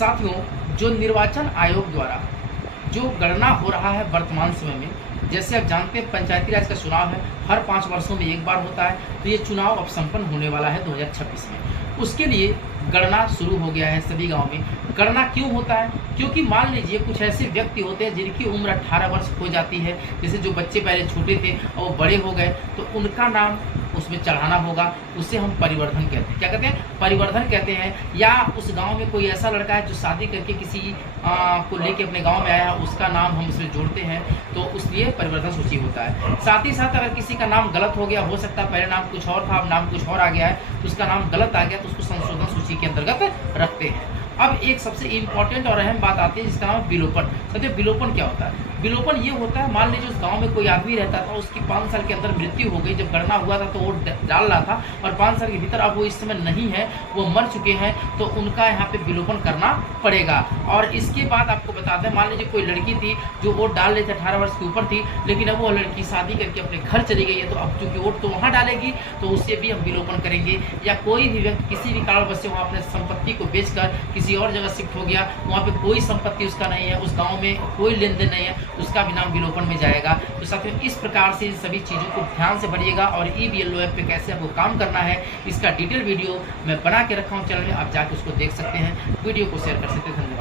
साथियों, जो निर्वाचन आयोग द्वारा जो गणना हो रहा है वर्तमान समय में, जैसे आप जानते हैं पंचायती राज का चुनाव है, हर 5 वर्षों में एक बार होता है। तो ये चुनाव अब संपन्न होने वाला है 2026 में। उसके लिए गणना शुरू हो गया है सभी गांव में। गणना क्यों होता है? क्योंकि मान लीजिए कुछ ऐसे व्यक्ति होते हैं जिनकी उम्र 18 वर्ष हो जाती है, जैसे जो बच्चे पहले छोटे थे और वो बड़े हो गए, तो उनका नाम उसमें चढ़ाना होगा। उसे हम परिवर्धन कहते हैं। क्या कहते हैं? परिवर्धन कहते हैं। या उस गांव में कोई ऐसा लड़का है जो शादी करके किसी को लेके अपने गांव में आया है, उसका नाम हम उसमें जोड़ते हैं, तो उसलिए परिवर्धन सूची होता है। साथ ही साथ अगर किसी का नाम गलत हो गया, हो सकता है पहले नाम कुछ और था, अब नाम कुछ और आ गया है, तो उसका नाम गलत आ गया, तो उसको संशोधन सूची के अंतर्गत रखते हैं। अब एक सबसे इम्पोर्टेंट और अहम बात आती है जिसका नाम है विलोपन। कहते हैं विलोपन क्या होता है? विलोपन ये होता है, मान लीजिए उस गांव में कोई आदमी रहता था, उसकी 5 साल के अंदर मृत्यु हो गई। जब गणना हुआ था तो वो डाल रहा था, और 5 साल के भीतर अब वो इस समय नहीं है, वो मर चुके हैं, तो उनका यहाँ पे विलोपन करना पड़ेगा। और इसके बाद आपको बता दें, मान लीजिए कोई लड़की थी जो वोट डाल रही थी, 18 वर्ष के ऊपर थी, लेकिन अब वो लड़की शादी करके अपने घर चली गई है, तो अब चूंकि वोट तो वहाँ डालेगी, तो उससे भी हम विलोपन करेंगे। या कोई भी व्यक्ति किसी भी कारणवश से वहाँ अपने संपत्ति को बेचकर किसी और जगह शिफ्ट हो गया, वहाँ पे कोई संपत्ति उसका नहीं है, उस गाँव में कोई लेन देन नहीं है, उसका भी नाम विलोपन में जाएगा। तो साथियों, इस प्रकार से इन सभी चीज़ों को ध्यान से पढ़िएगा। और EBLO ऐप पे कैसे आपको काम करना है, इसका डिटेल वीडियो मैं बना के रखा हूँ चैनल में, आप जाके उसको देख सकते हैं। वीडियो को शेयर कर सकते हैं। धन्यवाद।